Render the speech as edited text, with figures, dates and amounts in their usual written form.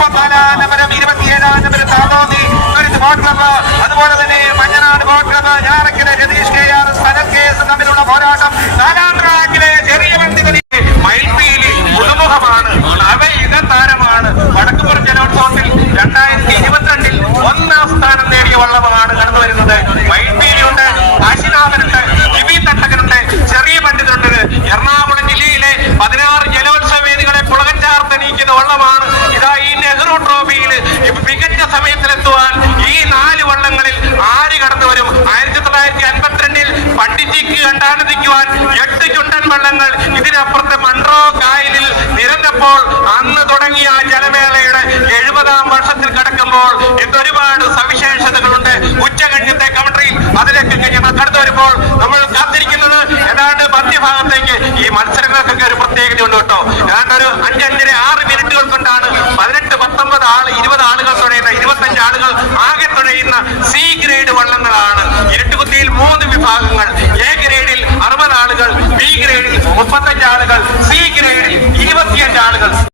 34 നമ്പരം 27 നമ്പരം താതോന്നി boat club, അതുപോലെ തന്നെ Manjanad boat club, ഞാറക്കിലെ രതീഷ് KR സനൽ KS തമ്മിലുള്ള പോരാട്ടം. 4ാം ട്രാക്കിലെ ചെറിയ വണ്ടികളിൽ മയിൽപ്പീലി പുതുമുഖമാണ്, നവയുഗ താരമാണ്. വടക്കുപുറം ജലോത്സവത്തിൽ 2022 1ാം സ്ഥാനം നേടിയ വള്ളമാണ് കടന്നു വരുന്നത്. മയിൽപ്പീലിയുണ്ട്, കാശിനാഥനുണ്ട്, ജിബി തട്ടകനുണ്ട്, ചെറിയ പണ്ഡിതനുണ്ട്. എറണാകുളം ജില്ലയിലെ 16 ജലോത്സവ വേദികളെ പുളകം ചാർത്തണിയിക്കുന്ന വള്ളമാണ്. ഇതാ ഈ നെഹ്റു ട്രോഫിയിൽ മികച്ച സമയത്തിലെത്തുവാൻ ഈ 4 വള്ളങ്ങളിൽ ആര് കടന്നു വരും? 1952 പണ്ഡിറ്റിക്ക് കണ്ടാനന്ദിക്കുവാൻ 8 ചുണ്ടൻ വള്ളങ്ങൾ ഇതിനപ്പുറത്തെ മൺട്രോ കായലിൽ നിരന്നപ്പോൾ അന്ന് തുടങ്ങിയ ആ ജലമേളയുടെ 70ാം വർഷത്തിൽ കടക്കുമ്പോൾ ഇതൊരുപാട് സവിശേഷതകളുണ്ട്. ഉച്ചകഴിഞ്ഞത്തെ കമന്ററിയിൽ അതിലേക്ക് കടന്നു വരുമ്പോൾ നമ്മൾ കാത്തിരിക്കുന്നത് ഏതാണ്ട് മധ്യഭാഗത്തേക്ക്. ഈ മത്സരങ്ങൾക്കൊക്കെ ഒരു പ്രത്യേകതയുണ്ട് കേട്ടോ. ഏതാണ്ട് ഒരു 5-6 മിനിറ്റുകൾ കൊണ്ടാണ് 18, 19 ആള് 20 ആളുകൾ തുഴയുന്ന 25 ആളുകൾ ആകെ തുഴയുന്ന സി ഗ്രേഡ് വള്ളങ്ങളാണ്. ഇരുട്ടുകുത്തിയിൽ 3 വിഭാഗങ്ങൾ. എ ഗ്രേഡിൽ 60 ആളുകൾ, ബി ഗ്രേഡിൽ 35 ആളുകൾ, സി ഗ്രേഡിൽ 25 ആളുകൾ.